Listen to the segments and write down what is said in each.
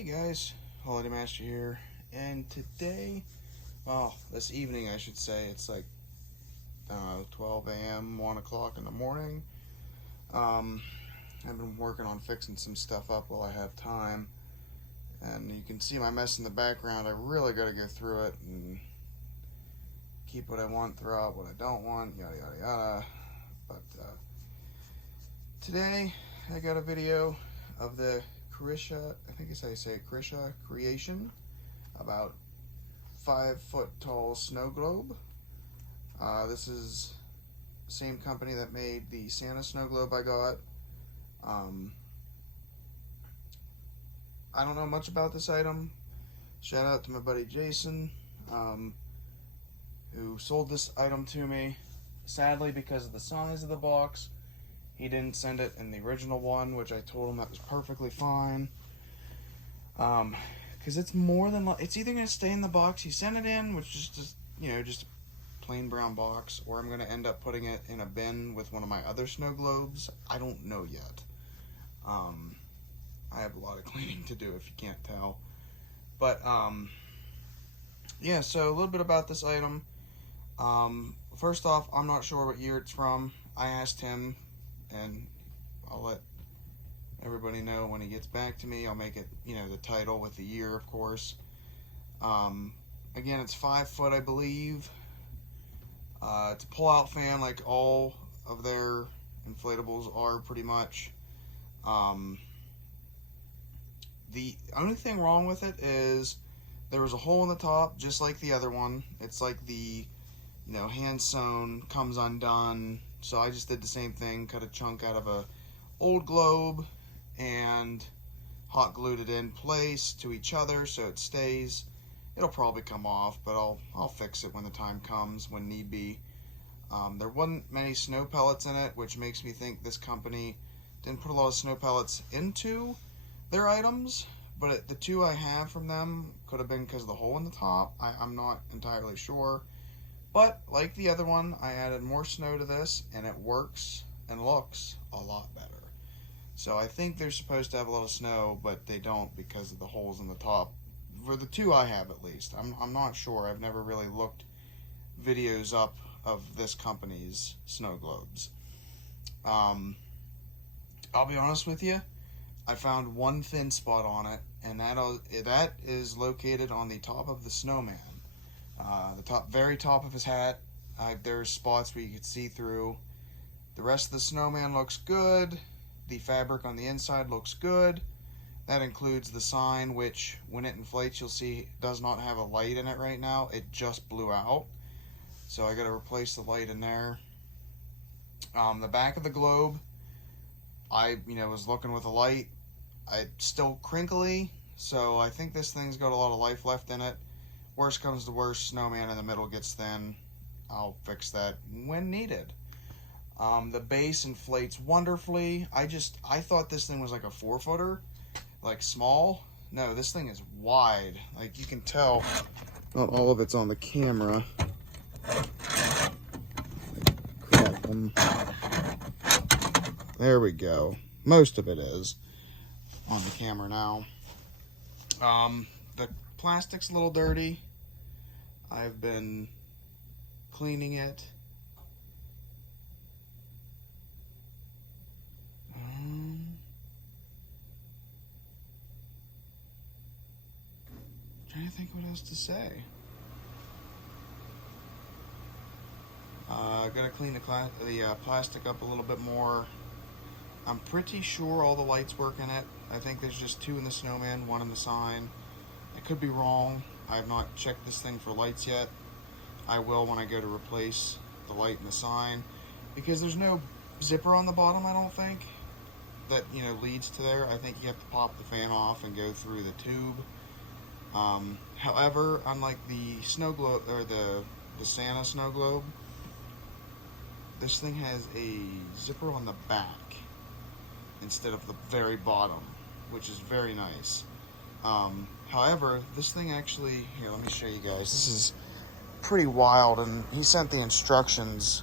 Hey guys, Holiday Master here, and today, well, this evening I should say, it's like 12 a.m., 1 o'clock in the morning. I've been working on fixing some stuff up while I have time, and you can see my mess in the background. I really got to go through it and keep what I want, throw out what I don't want, yada yada yada. But today I got a video of the Chrisha, I think it's how you say it, Chrisha creation, about 5 foot tall snow globe. This is the same company that made the Santa snow globe I got. I don't know much about this item. Shout out to my buddy Jason, who sold this item to me. Sadly, because of the size of the box, he didn't send it in the original one, which I told him that was perfectly fine. Because it's more than, it's either going to stay in the box he sent it in, which is just, just a plain brown box, or I'm going to end up putting it in a bin with one of my other snow globes. I don't know yet. I have a lot of cleaning to do, if you can't tell. But, yeah, so a little bit about this item. First off, I'm not sure what year it's from. I asked him, and I'll let everybody know when he gets back to me. I'll make it, the title with the year, of course. Again, it's 5 foot, I believe. It's a pull-out fan, like all of their inflatables are, pretty much. The only thing wrong with it is there was a hole in the top, just like the other one. It's like the, hand sewn, comes undone. So I just did the same thing, cut a chunk out of a old globe and hot glued it in place to each other so it stays. It'll probably come off, but I'll fix it when the time comes, when need be. There wasn't many snow pellets in it, which makes me think this company didn't put a lot of snow pellets into their items, but the two I have from them could have been because of the hole in the top. I'm not entirely sure. But, like the other one, I added more snow to this, and it works and looks a lot better. So I think they're supposed to have a lot of snow, but they don't because of the holes in the top. For the two I have, at least. I'm not sure. I've never really looked videos up of this company's snow globes. I'll be honest with you. I found one thin spot on it, and that is located on the top of the snowman. The very top of his hat. There's spots where you could see through. The rest of the snowman looks good. The fabric on the inside looks good. That includes the sign, which when it inflates, you'll see does not have a light in it right now. It just blew out. So I got to replace the light in there. The back of the globe, I was looking with a light. It's still crinkly, so I think this thing's got a lot of life left in it. Worst comes to worst, snowman in the middle gets thin. I'll fix that when needed. The base inflates wonderfully. I thought this thing was like a 4-footer, like small. No, this thing is wide. Like you can tell, not all of it's on the camera. Crap. There we go. Most of it is on the camera now. The plastic's a little dirty. I've been cleaning it. Trying to think what else to say. Gotta clean the plastic up a little bit more. I'm pretty sure all the lights work in it. I think there's just 2 in the snowman, 1 in the sign. I could be wrong. I have not checked this thing for lights yet. I will when I go to replace the light and the sign, because there's no zipper on the bottom, I don't think, that leads to there. I think you have to pop the fan off and go through the tube. However, unlike the snow globe or the Santa snow globe, this thing has a zipper on the back instead of the very bottom, which is very nice. However, this thing actually, here, let me show you guys. This is pretty wild, and he sent the instructions.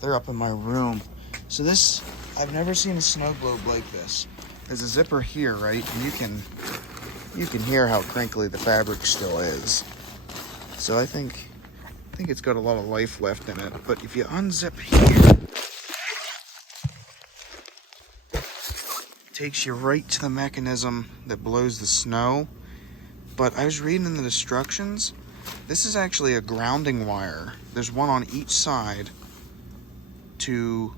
They're up in my room. So this, I've never seen a snow globe like this. There's a zipper here, right? And you can you can hear how crinkly the fabric still is. So I think it's got a lot of life left in it. But if you unzip here, it takes you right to the mechanism that blows the snow. But I was reading in the instructions, this is actually a grounding wire. There's one on each side to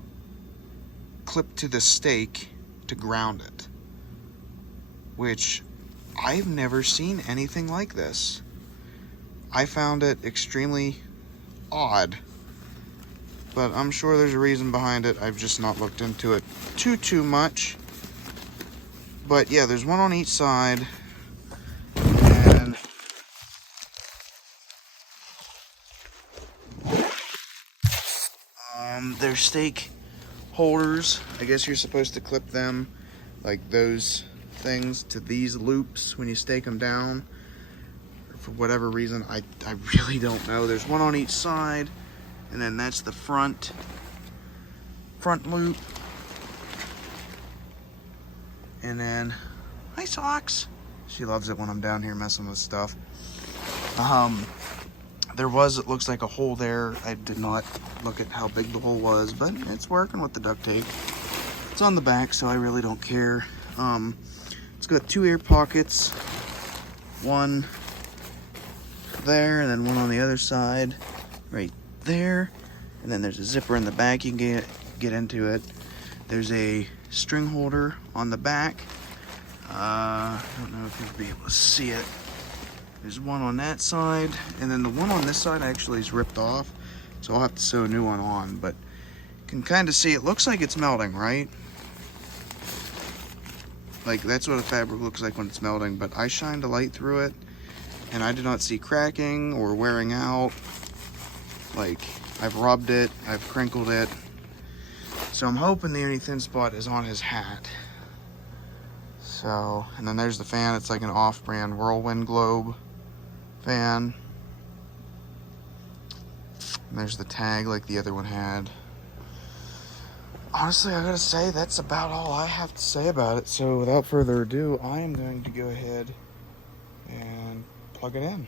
clip to the stake to ground it, which I've never seen anything like this. I found it extremely odd, but I'm sure there's a reason behind it. I've just not looked into it too much. But yeah, there's one on each side, and they're stake holders. I guess you're supposed to clip them, like those things, to these loops when you stake them down. For whatever reason, I really don't know. There's one on each side, and then that's the front loop. And then, hi Socks. She loves it when I'm down here messing with stuff. There was, it looks like, a hole there. I did not look at how big the hole was, but it's working with the duct tape. It's on the back, so I really don't care. It's got 2 air pockets, one there, and then one on the other side, right there. And then there's a zipper in the back you can get into it. There's a string holder on the back. I don't know if you'll be able to see it. There's one on that side, and then the one on this side actually is ripped off, so I'll have to sew a new one on. But you can kind of see, it looks like it's melting, right? Like, that's what a fabric looks like when it's melting, but I shined a light through it, and I did not see cracking or wearing out. Like, I've rubbed it, I've crinkled it. So I'm hoping the only thin spot is on his hat. So, and then there's the fan. It's like an off-brand Whirlwind Globe fan. And there's the tag like the other one had. Honestly, I gotta say, that's about all I have to say about it. So without further ado, I am going to go ahead and plug it in.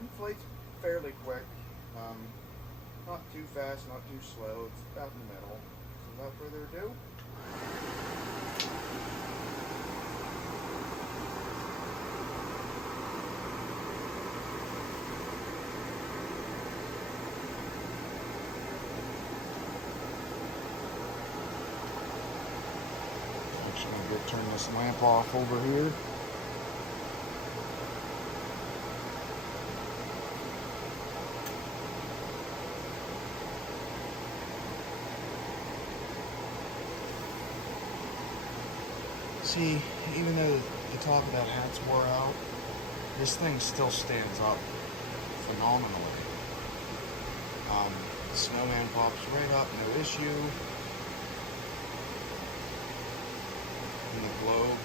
Inflates fairly quick. Not too fast, not too slow. It's about in the middle. So without further ado, actually going to go turn this lamp off over here. See, even though the top of that hat's wore out, this thing still stands up phenomenally. The snowman pops right up, no issue. And the globe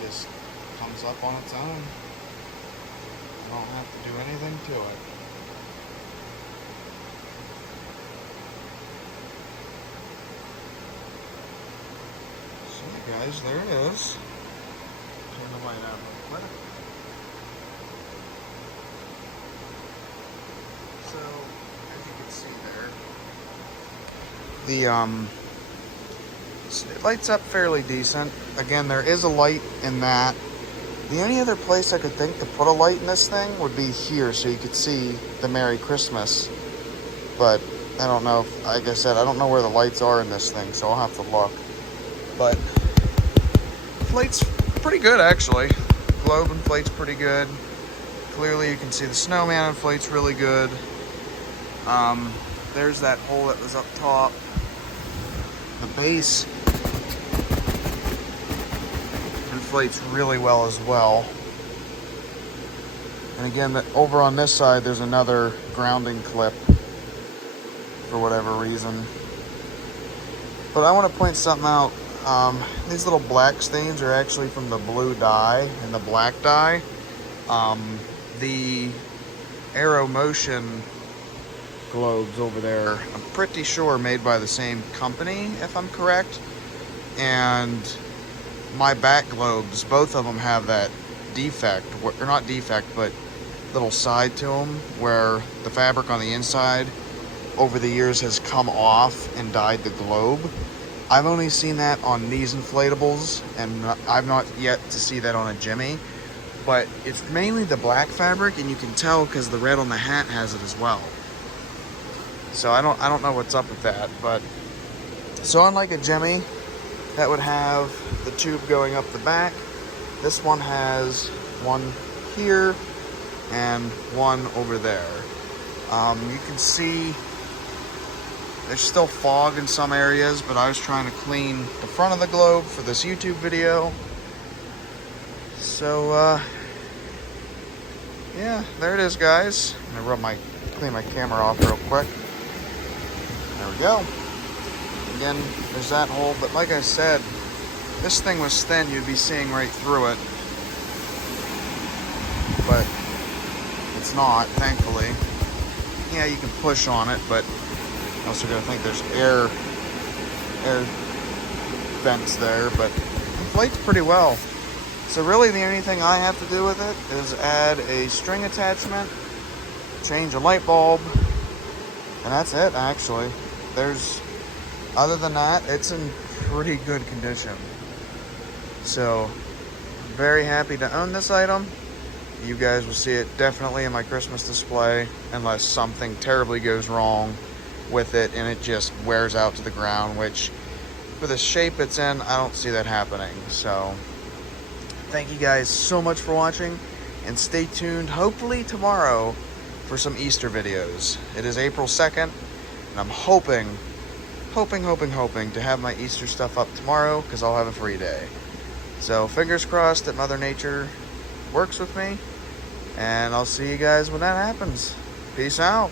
just comes up on its own. You don't have to do anything to it. So yeah, guys, there it is. Turn the light out real quick. So, as you can see there, it lights up fairly decent. Again, there is a light in that. The only other place I could think to put a light in this thing would be here, so you could see the Merry Christmas. But I don't know, like I said, I don't know where the lights are in this thing, so I'll have to look. But inflates pretty good, actually. Globe inflates pretty good. Clearly you can see the snowman inflates really good. There's that hole that was up top. The base inflates really well as well. And again, over on this side, there's another grounding clip for whatever reason. But I want to point something out. These little black stains are actually from the blue dye and the black dye. The Aero Motion globes over there. I'm pretty sure made by the same company, if I'm correct. And my back globes, both of them have that defect, or not defect, but little side to them where the fabric on the inside over the years has come off and dyed the globe. I've only seen that on these inflatables, and I've not yet to see that on a Jimmy. But it's mainly the black fabric, and you can tell because the red on the hat has it as well. So I don't know what's up with that, but so unlike a Jimmy that would have the tube going up the back, this one has one here and one over there. You can see there's still fog in some areas, but I was trying to clean the front of the globe for this YouTube video. So, yeah, there it is, guys. I'm gonna clean my camera off real quick. There we go. Again, there's that hole, but like I said, this thing was thin, you'd be seeing right through it. But it's not, thankfully. Yeah, you can push on it, but I also gotta think there's air vents there, but it inflates pretty well. So really the only thing I have to do with it is add a string attachment, change a light bulb, and that's it actually. Other than that, it's in pretty good condition. So, very happy to own this item. You guys will see it definitely in my Christmas display, unless something terribly goes wrong with it and it just wears out to the ground, which for the shape it's in, I don't see that happening. So, thank you guys so much for watching, and stay tuned hopefully tomorrow for some Easter videos. It is April 2nd, and I'm hoping to have my Easter stuff up tomorrow because I'll have a free day. So fingers crossed that Mother Nature works with me, and I'll see you guys when that happens. Peace out.